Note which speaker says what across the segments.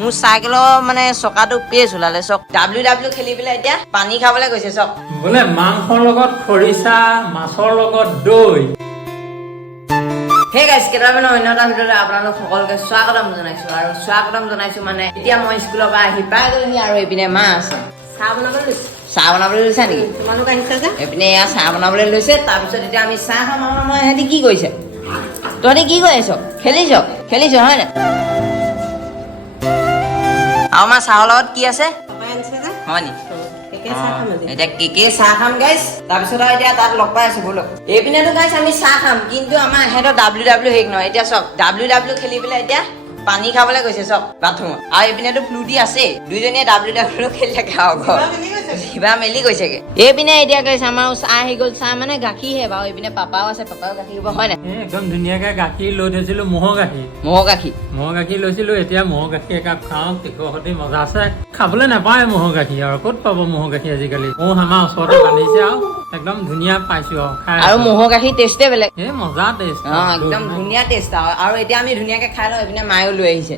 Speaker 1: মোৰ চাইকেলৰ মানে চকাটো পেজ ওলালে চক। ডাব্লিউ ডাব্লিউ খেলি পেলাই এতিয়া পানী খাবলৈ গৈছে চক।
Speaker 2: বোলে মাংসৰ লগত খৰিচা মাছৰ লগত দৈ।
Speaker 1: সেই গাইছ কেইটামানৰ অন্য এটা ভিতৰতে আপোনালোক সকলোকে স্বাগতম জনাইছো। আৰু স্বাগতম জনাইছো মানে এতিয়া মই স্কুলৰ পৰা আহি পাই গ'লোহি আৰু এইপিনে মা আছে।
Speaker 3: চাহ বনাবলৈ লৈছো?
Speaker 1: চাহ বনাবলৈ লৈছা নেকি?
Speaker 3: তোমালোক আহিছা যে?
Speaker 1: এইপিনে এয়া চাহ বনাবলৈ লৈছে তাৰপিছত এতিয়া আমি চাহ খাম। আৰু মই সিহঁতি কি কৰিছে? তহঁতি কি কৰি আছ? খেলিছ? খেলিছ হয় নাই? আৰু আমাৰ চাহৰ লগত কি আছে? হয় নি? এতিয়া কেকে চাহ খাম গাইছ তাৰপিছত আৰু এতিয়া তাত লগ পাই আছো বলক এইপিনেতো গাইছ আমি চাহ খাম কিন্তু আমাৰ সিহঁতৰ ডাব্লিউ ডাব্লিউ হেৰি নহয়। এতিয়া চাওক ডাব্লিউ ডাব্লিউ খেলি পেলাই এতিয়া পানী খাবলৈ গৈছে চব। বাথৰুমত। আৰু এইপিনেতো ফ্লুটি আছে। দুইজনীয়ে ডাব্লিউ ডাব্লিউ খেলি থাকে আৰু ঘৰত কিবা মেলি গৈছেগে এইপিনে এতিয়া গৈছে আমাৰ চাহ আহি গ'ল চাহ মানে গাখীৰহে বাৰু এইপিনে পাপাও আছে পাপাও গাখীৰ দিব হয় নাই?
Speaker 2: একদম ধুনীয়াকে গাখীৰ লৈ থৈছিলো ম'হৰ গাখীৰ।
Speaker 1: ম'হৰ গাখীৰ?
Speaker 2: ম'হৰ গাখীৰ লৈছিলো এতিয়া ম'হৰ গাখীৰ একাপ খাওঁ কেকৰ সৈতে মজা আছে। খাবলৈ নাপায় ম'হৰ গাখীৰ আৰু ক'ত পাব ম'হৰ গাখীৰ আজিকালি? ম'হ আমাৰ ওচৰতে বান্ধিছে আৰু একদম ধুনীয়া পাইছো আৰু খাই
Speaker 1: আৰু। ম'হৰ গাখীৰ টেষ্টে বেলেগ।
Speaker 2: এই মজা টেষ্ট
Speaker 1: অ একদম ধুনীয়া টেষ্ট আৰু আৰু এতিয়া আমি ধুনীয়াকে খাই লওঁ এইপিনে মায়েও লৈ আহিছে।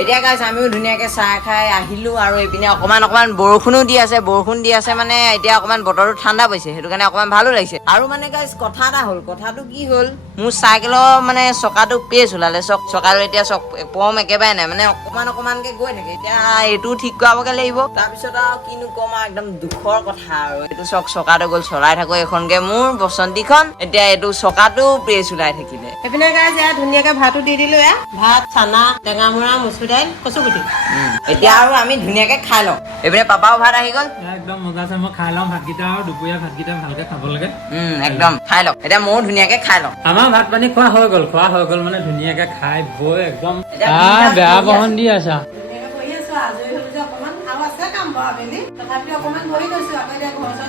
Speaker 1: এতিয়া গাইছ আমিও ধুনীয়াকে চাহ খাই আহিলো আৰু এইপিনে অকমান অকমান বৰষুণো দি আছে বৰষুণ দি আছে মানে এতিয়া অকমান বতৰটো ঠাণ্ডা পৰিছে সেইটো কাৰণে অকমান ভালো লাগিছে। আৰু মানে গাইছ কথা এটা হ'ল কথাটো কি হ'ল মোৰ চাইকেলৰ মানে চকাটো পেজ ওলালে চক চকাটো এতিয়া চক পম একেবাৰে নাই মানে অকমান অকমানকে গৈ থাকে এতিয়া এইটো ঠিক কৰাবগে লাগিব। তাৰপিছত আৰু কিনো ক'ম আৰু একদম দুখৰ কথা আৰু এইটো চক চকাটো গ'ল চলাই থাকো এইখনকে মোৰ বসন্তীখন এতিয়া এইটো চকাটো পেজ ওলাই থাকিলে।
Speaker 3: এইপিনে গাই যে ধুনীয়াকে ভাতো দি দিলো এয়া। ভাত চানা টেঙামৰা মচুৰ দাইল কচু গুটি।
Speaker 1: এতিয়া আৰু আমি ধুনীয়াকে খাই লওঁ। এইপিনে পাপাও ভাত আহি গ'ল।
Speaker 2: একদম মজা আছে মই খাই লওঁ ভাতকেইটা আৰু দুপৰীয়া ভাতকেইটা ভালকে খাব লাগে।
Speaker 1: উম, একদম। খাই লওঁ। এতিয়া ময়ো ধুনীয়াকে খাই লওঁ।
Speaker 2: আমাৰ ভাত পানী খোৱা হৈ গ'ল খোৱা হৈ গ'ল মানে ধুনীয়াকে খাই বৈ একদম। বেয়া বহন দি আছা।
Speaker 3: ধুনীয়াকে বহি আছো আজৰি হলো যে অকণমান আৰু আছে কাম বাৰু আবেলি। তথাপিও অকণমান ভৰি গৈছো আকৌ এতিয়া ঘৰ চৰ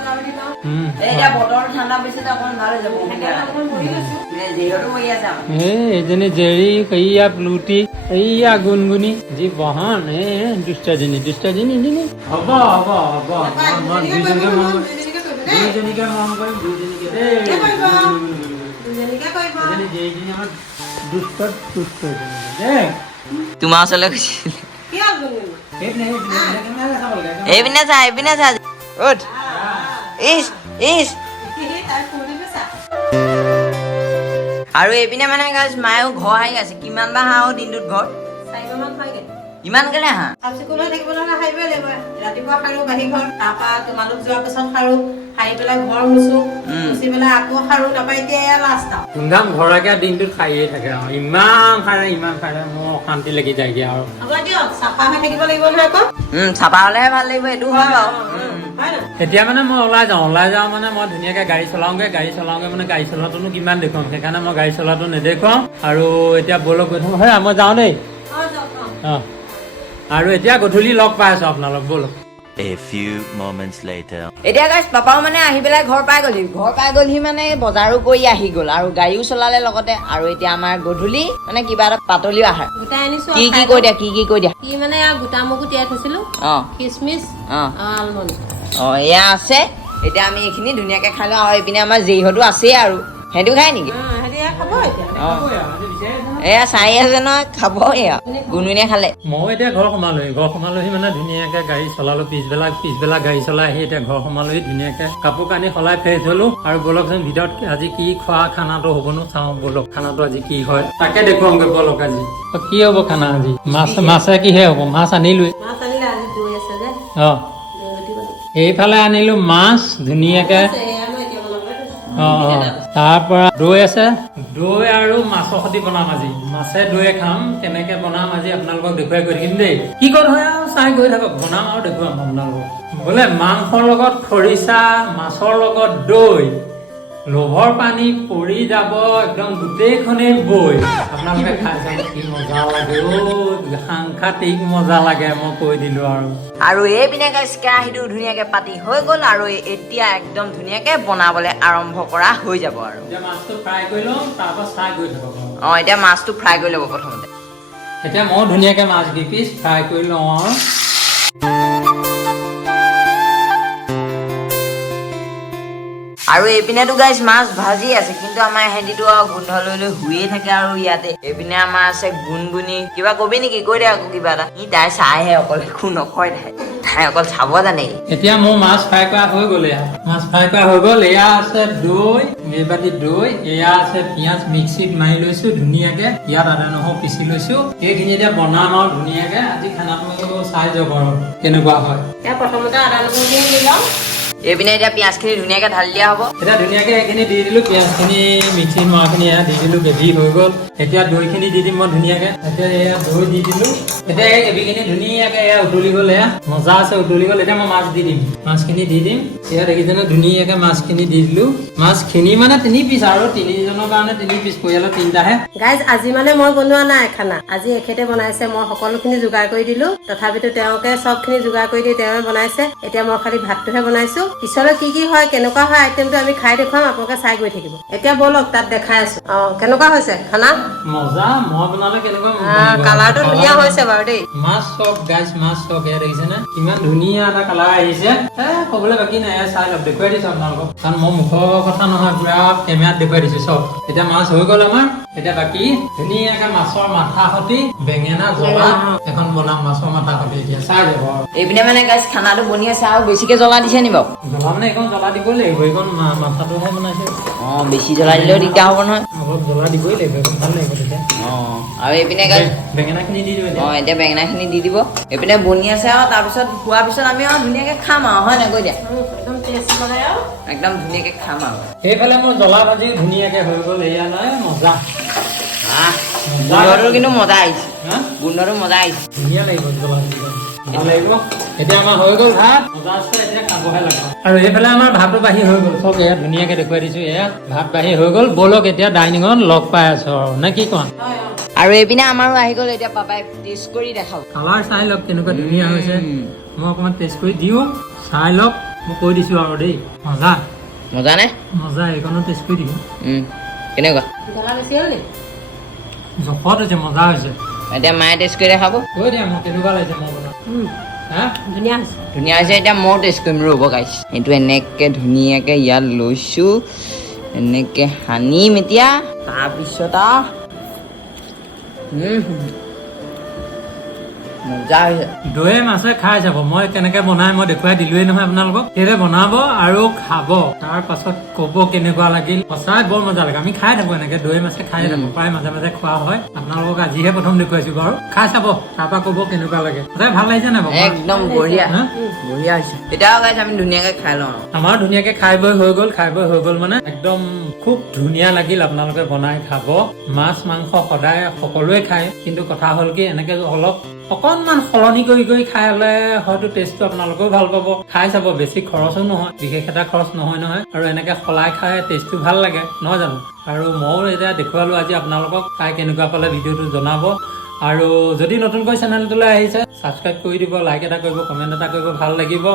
Speaker 2: এইজনী জেৰি এইয়া ব্লুটি এইয়া গুণগুণি। যি বহন এ দুষ্টাজনী দুষ্টাজনী এজনী হ'ব হ'ব হ'ব।
Speaker 1: তোমাৰ ওচৰলৈ গৈছিলে। এবিনা সা এবিনা
Speaker 3: সা ওঠ। ইস
Speaker 1: আৰু এইপিনে মানে মায়েও ঘৰ আহি আছে। কিমান বা হাঁহ দিনটোত ঘৰ?
Speaker 3: চাৰিমাহ খাই
Speaker 1: ইমান কেলে হাঁহ
Speaker 3: চাফ চিকুণ হৈ থাকিবলৈ হ'লে সাৰিবই লাগিব। ৰাতিপুৱা সাৰো বাহিৰ ঘৰ তাৰপৰা তোমালোক যোৱাৰ পিছত সাৰো। সাৰি পেলাই ঘৰ মুচো মুচি পেলাই আকৌ সাৰো তাৰপৰা এতিয়া এয়া লাষ্ট আৰু।
Speaker 2: ধুমধাম ঘৰকে দিনটোত খাইয়ে থাকে আৰু। ইমান খাৰে ইমান খাৰে মোৰ অশান্তি লাগি যায়গে আৰু।
Speaker 3: হ'ব দিয়ক চাফা হৈ থাকিব লাগিব নহয় আকৌ।
Speaker 1: চাফা হলেহে ভালো লাগিব এইটো হয় বাৰু।
Speaker 2: এতিয়া মানে মই ওলাই যাওঁ ওলাই যাওঁ মানে মই ধুনীয়াকে গাড়ী চলাওঁগে গাড়ী চলাওঁগে মানে গাড়ী চলোৱাটোনো কিমান দেখুৱাম? সেইকাৰণে মই গাড়ী চলোৱাটো নেদেখুৱাওঁ। আৰু এতিয়া ব'লক গৈ থাকোঁ। হয় মই যাওঁ দেই।
Speaker 3: অঁ।
Speaker 2: আৰু এতিয়া গধূলি লগ পাই আছোঁ আপোনালোক ব'লক
Speaker 4: A few moments later.
Speaker 1: এতিয়া গাইছ পাপাও মানে আহি পেলাই ঘৰ পাই গ'লহি। ঘৰ পাই গ'লহি মানে বজাৰো কৰি আহি গ'ল আৰু গাড়ীও চলালে লগতে। আৰু এতিয়া আমাৰ গধূলি মানে কিবা এটা পাতলিও আহাৰ।
Speaker 3: গোটাই আনিছো
Speaker 1: কি কি কৈ। দিয়া কি কি কৈ দিয়া?
Speaker 3: কি মানে গোটা মগু তিয়াই থৈছিলো।
Speaker 1: অঁ।
Speaker 3: খিচমিচ
Speaker 1: অঁ।
Speaker 3: আলমণ্ড।
Speaker 1: অঁ এয়া আছে। এতিয়া আমি এইখিনি ধুনীয়াকে খাই লওঁ। আৰু এইপিনে আমাৰ জেইহঁতো আছেই আৰু। সিহঁতিও খাই নেকি?
Speaker 3: অঁ সিহঁতি এয়া খাব এতিয়া।
Speaker 1: এয়া চাই আছে নহয় খাব এয়া গুণগুণিয়ে খালে।
Speaker 2: ময়ো এতিয়া ঘৰ সোমালোহি ঘৰ সোমালোহি মানে ধুনীয়াকে গাড়ী চলালো পিছবেলা পিছবেলা গাড়ী চলাই আহি এতিয়া ঘৰ সোমালোহি ধুনীয়াকে কাপোৰ কানি সলাই ফ্ৰেছ হলো আৰু বলকচোন ভিতৰত আজি কি খোৱা খানাটো হ'বনো চাওঁ বলক খানাটো আজি কি হয়। তাকে দেখুৱামগৈ বলক আজি। অ, কি হ'ব খানা আজি? মাছ মাছে কিহে হ'ব? মাছ আনিলোৱে
Speaker 3: মাছ আনিলে আজি দৈ আছে যে।
Speaker 2: অ। এইফালে আনিলো মাছ ধুনীয়াকে তাৰ পৰা দৈ আছে? দৈ আৰু মাছৰ সৈতে বনাম আজি। মাছে দৈয়ে খাম কেনেকে বনাম আজি আপোনালোকক দেখুৱাই গৈ থাকিম দেই। কি হয় আৰু চাই গৈ থাকক বনাম আৰু দেখুৱাম আপোনালোকক। বোলে মাংসৰ লগত খৰিচা মাছৰ লগত দৈ। লোভৰ পানী পৰি যাব একদম গোটেইখনেই বৈ। আপোনালোকে খাই চাব কি মজা লাগে অ' সাংঘাতিক মজা লাগে মই কৈ দিলো আৰু।
Speaker 1: আৰু এইপিনে গাইছ কেৰাহীটো ধুনীয়াকে পাতি হৈ গ'ল আৰু এতিয়া একদম ধুনীয়াকে বনাবলৈ আৰম্ভ কৰা হৈ যাব আৰু।
Speaker 2: এতিয়া মাছটো ফ্ৰাই কৰি লওঁ তাৰপৰা চাই গৈ থাকক
Speaker 1: অঁ এতিয়া মাছটো ফ্ৰাই কৰি ল'ব প্ৰথমতে।
Speaker 2: এতিয়া মই ধুনীয়াকে মাছ কেইপিচ ফ্ৰাই কৰি লওঁ আৰু।
Speaker 1: আৰু এইপিনেতো গাইছ মাছ ভাজি আছে কিন্তু আমাৰ ইহঁতিতো আৰু গোন্ধ লৈ লৈ শুয়ে থাকে আৰু ইয়াতে। এইপিনে আমাৰ আছে গুণগুণি। কিবা কবি নেকি? কৈ দে আকৌ কিবা এটা। ই তাই চাইহে অকল একো নকয় তাই। তাই অকল চাব জানে।
Speaker 2: এতিয়া মোৰ মাছ ফ্ৰাই কৰা হৈ গ'ল এয়া। মাছ ফ্ৰাই কৰা হৈ গ'ল। এয়া আছে দৈ এইবাতি দৈ এয়া আছে পিঁয়াজ মিক্সিত মাৰি লৈছো ধুনীয়াকে। ইয়াত আদা নহৰু পিচি লৈছো। এইখিনি এতিয়া বনাম আৰু ধুনীয়াকে। আজি খানাটো চাই যাওক আৰু কেনেকুৱা হয়।
Speaker 3: প্ৰথমতে আদা নহৰুখিনি দি লওঁ।
Speaker 1: এইপিনে এতিয়া পিঁয়াজখিনি ধুনীয়াকে ঢালি দিয়া হ'ব।
Speaker 2: এতিয়া ধুনীয়াকে এইখিনি দি দিলো পিঁয়াজখিনি মিক্সিত মৰাখিনি এয়া দি দিলো গ্ৰেভি হৈ গ'ল। এতিয়া দৈখিনি দি দিম মই ধুনীয়াকে। এতিয়া এয়া দৈ দি দিলো। এতিয়া এই গ্ৰেভিখিনি ধুনীয়াকে এয়া উতলি গ'ল এয়া। মজা আছে উতলি গ'ল। এতিয়া মই মাছ দি দিম। মাছখিনি দি দিম। এয়া দেখিছেনে ধুনীয়াকে মাছখিনি দি দিলো। মাছখিনি মানে তিনি পিচ আৰু তিনিজনৰ কাৰণে তিনি পিচ পৰিয়ালৰ তিনিটাহে।
Speaker 3: গাইজ আজি মানে মই বনোৱা নাই খানা। আজি এখেতে বনাইছে। মই সকলোখিনি যোগাৰ কৰি দিলো। তথাপিতো তেওঁকে চবখিনি যোগাৰ কৰি দি তেওঁৱে বনাইছে। এতিয়া মই খালি ভাতটোহে বনাইছো। পিছলৈ কি কি হয় কেনেকুৱা হয় আইটেমটো আমি খাই দেখুৱাম আপোনালোকে চাই গৈ থাকিব। এতিয়া ব'লক তাত দেখাই আছো। অ কেনেকুৱা হৈছে? খানা?
Speaker 2: মজা মই বনালে কেনেকুৱা
Speaker 3: কালাৰটো ধুনীয়া হৈছে বাৰু দেই।
Speaker 2: মাছ চব গাইছ মাছ চব এয়া দেখিছেনে কিমান ধুনীয়া এটা কালাৰ আহিছে। এ ক'বলৈ বাকী নাই চাই লওক দেখুৱাই দিছো আপোনালোকক। কাৰণ মই মুখৰ কথা নহয় পুৰা কেমেৰাত দেখুৱাই দিছো চব। এতিয়া মাছ হৈ গ'ল আমাৰ। এতিয়া বাকী ধুনীয়াকে মাছৰ মাথা সতি বেঙেনা জ্বলা এখন বনাম মাছৰ মাথা সতি এতিয়া চাই যাব।
Speaker 1: এইপিনে মানে গাইছ খানাটো বনি আছে আৰু বেছিকে জ্বলা দিছে নি বাৰু?
Speaker 2: জ্বলা মানে এইখন জ্বলা দিবই লাগিব এইখন মা- মাথাটোহে বনাইছে।
Speaker 1: অ বেছি জ্বলা দিলেও দিগদাৰ হ'ব নহয়।
Speaker 2: অলপ জ্বলা দিবই লাগিব এইখন ভাল লাগিব তেতিয়া।
Speaker 1: অ আৰু এইপিনে গাইছ
Speaker 2: বে- বেঙেনাখিনি দি দিব
Speaker 1: অ
Speaker 2: এতিয়া
Speaker 1: এতিয়া বেঙেনাখিনি দি দিব। এইপিনে বনি আছে আৰু তাৰপিছত খোৱাৰ পিছত আমি আৰু ধুনীয়াকে খাম আৰু হয় নাই কৈ দিয়া?
Speaker 3: একদম
Speaker 1: ধুনীয়াকে খাম আৰু।
Speaker 2: সেইফালে মোৰ জ্বলা ভাজি ধুনীয়াকে হৈ গ'ল এয়া নাই মজা।
Speaker 1: গোন্ধটো কিন্তু মজা আহিছে।
Speaker 2: হা?
Speaker 1: গোন্ধটো মজা আহিছে।
Speaker 2: ধুনীয়া লাগিব জ্বলা ভাজি এতিয়া আমাৰ হৈ গ'ল ভাত। আৰু এইফালে আমাৰ ভাতো বাঢ়ি হৈ গ'ল। চব এয়া ধুনীয়াকে দেখুৱাই দিছো। এয়া ভাত বাঢ়ি হৈ গ'ল। ব'লক এতিয়া ডাইনিঙত লগ পাই আছো আৰু। নে কি কোৱা?
Speaker 1: আৰু এইপিনে আমাৰো আহি গ'ল। এতিয়া পাপাই টেষ্ট কৰি দেখাব
Speaker 2: কালাৰ চাই লওক কেনেকুৱা ধুনীয়া হৈছে। মই অকণমান টেষ্ট কৰি দিওঁ। চাই লওক। মই কৈ দিছো আৰু দেই। মজা।
Speaker 1: মজা নে
Speaker 2: মজা। এইকণো টেষ্ট কৰি দিম
Speaker 1: কেনেকুৱা?
Speaker 2: জোখত হৈছে মজা হৈছে।
Speaker 1: এতিয়া মায়ে টেষ্ট কৰি দেখাব
Speaker 2: মই
Speaker 3: ধুনীয়া হৈছে।
Speaker 1: এতিয়া ময়ো টেষ্ট কৰিম ৰ'ব গাইছ এইটো এনেকে ধুনীয়াকে ইয়াত লৈছো এনেকে সানিম এতিয়া। তাৰপিছত আৰু মজা হৈছে
Speaker 2: দৈয়ে মাছে খাই যাব। মই কেনেকে বনাই মই দেখুৱাই দিলোৱেই নহয় আপোনালোকক। সেইদৰে বনাব আৰু খাব। তাৰ পাছত কব কেনেকুৱা লাগিল। সঁচাই বৰ মজা লাগে। আমি খাই থাকো এনেকে। দৈ মাছে খাই থাকো। প্ৰায় মাজে মাজে খোৱা হয়। আপোনালোকক আজিহে প্ৰথম দেখুৱাইছো বাৰু। খাই চাব। তাৰ পৰা কব কেনেকুৱা লাগে। সদায় ভাল লাগিছে নাই বাৰু?
Speaker 1: একদম বঢ়িয়া? বঢ়িয়া হৈছে। এতিয়া গাইছ আমি ধুনীয়াকে খাই লওঁ। আৰু।
Speaker 2: আমাৰ ধুনীয়াকে খাই বৈ হৈ গ'ল খাই বৈ হৈ গ'ল মানে। একদম খুব ধুনীয়া লাগিল আপোনালোকে বনাই খাব। মাছ মাংস সদায় সকলোৱে খায়। কিন্তু কথা হ'ল কি এনেকে অলপ অকনমান সলনি কৰি কৰি খাই হলে হয়তো টেষ্টটো আপোনালোকেও ভাল পাব। খাই চাব বেছি খৰচো নহয় বিশেষ এটা খৰচ নহয় নহয়। আৰু এনেকে সলাই খাই টেষ্টটো ভাল লাগে নহয় জানো? আৰু ময়ো এতিয়া দেখুৱালো আজি আপোনালোকক খাই কেনেকুৱা পালে ভিডিঅ'টো জনাব। আৰু যদি নতুনকৈ চেনেলটোলৈ আহিছে ছাবস্ক্ৰাইব কৰি দিব লাইক এটা কৰিব কমেণ্ট এটা কৰিব ভাল লাগিব।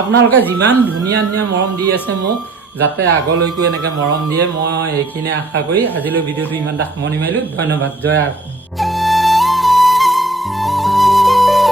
Speaker 2: আপোনালোকে যিমান ধুনীয়া ধুনীয়া মৰম দি আছে মোক যাতে আগলৈকো এনেকৈ মৰম দিয়ে মই এইখিনিয়ে আশা কৰি আজিলৈ ভিডিঅ'টো ইমানটা সামৰণি মাৰিলোঁ। ধন্যবাদ জয় অসম